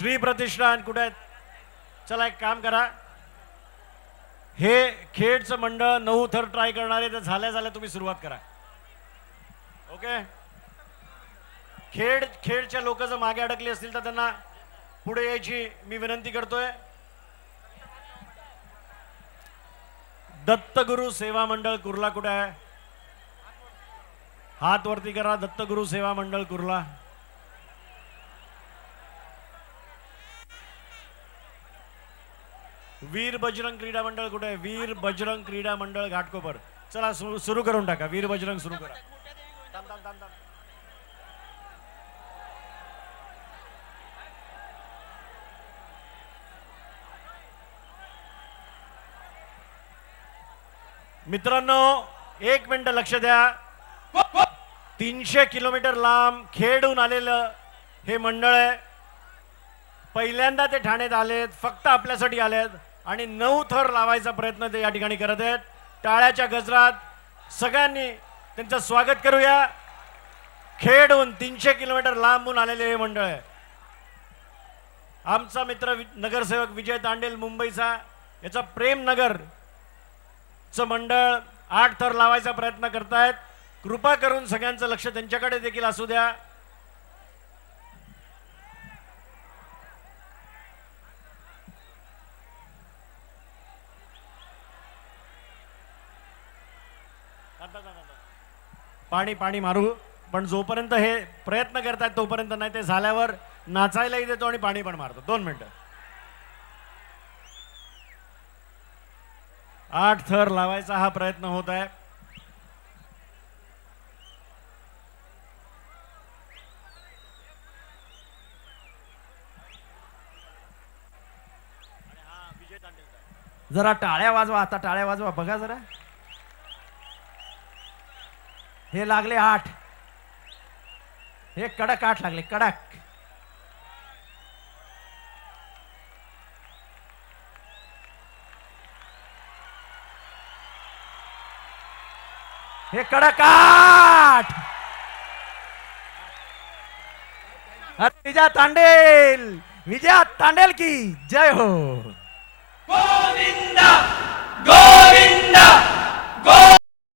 श्री प्रतिष्ठान कुठे आहेत? चला एक काम करा. हे खेडचं मंडळ नऊ थर ट्राय करणारे तर झाल्या झाल्या तुम्ही सुरुवात करा. ओके खेड खेडच्या लोक जर मागे अडकली असतील तर त्यांना पुढे यायची मी विनंती करतोय. दत्तगुरु सेवा मंडळ कुर्ला कुठे आहे? हात वरती करा दत्तगुरु सेवा मंडळ कुर्ला. वीर बजरंग क्रीडा मंडळ कुठे आहे? वीर बजरंग क्रीडा मंडळ घाटकोपर. चला सुरू सुरू करून टाका. वीर बजरंग सुरू करा. मित्रांनो एक मिनिट लक्ष द्या. तीनशे किलोमीटर लांब खेडून आलेलं हे मंडळ आहे. पहिल्यांदा ते ठाण्यात आलेत फक्त आपल्यासाठी आलेत. आणि नऊ थर लावायचा प्रयत्न ते या ठिकाणी करत आहेत. टाळ्याच्या गजरात सगळ्यांनी त्यांचं स्वागत करूया. खेडहून तीनशे किलोमीटर लांबून आलेले हे मंडळ आहे. आमचा मित्र नगरसेवक विजय तांडेल मुंबईचा याचा प्रेम नगर मंडळ आठ थर लावायचा प्रयत्न करतायत. कृपा करून सगळ्यांचं लक्ष त्यांच्याकडे देखील असू द्या. पाणी पाणी मारू. पण जोपर्यंत हे प्रयत्न करतायत तोपर्यंत नाही ते झाल्यावर नाचायलाही देतो आणि पाणी पण मारतो. दोन मिनिटं. आठ थर लावायचा हा प्रयत्न होत आहे जरा टाळ्या वाजवा आता टाळ्या वाजवा. बघा जरा. हे लागले आठ. हे कडक आठ लागले कडक. हे कडक आठ. अरे विजया तांडेल विजया तांडेल की जय हो. गोविंद गोविंद गो